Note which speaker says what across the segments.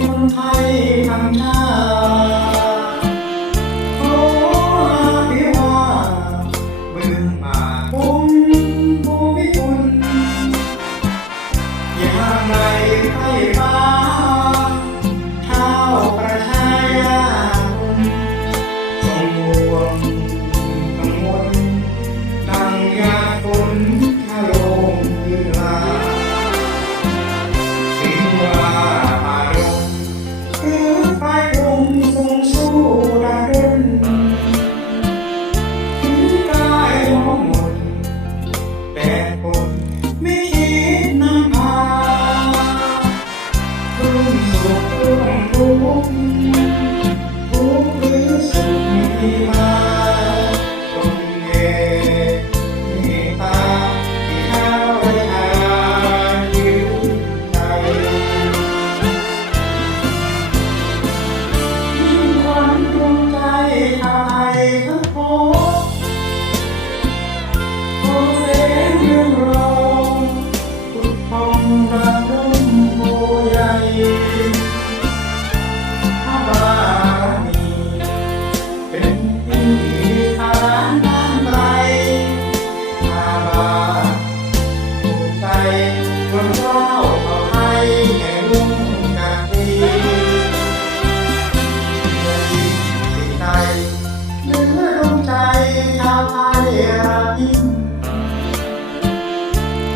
Speaker 1: คนไทยทั้งชาติ cung ngạc đi thì tay nữ rung tay thao thai à im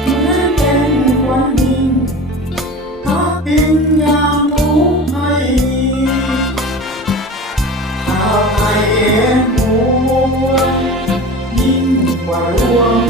Speaker 1: nữ trên quan im có tin nhau mũ mây thao thai em muốn nhìn qua luôn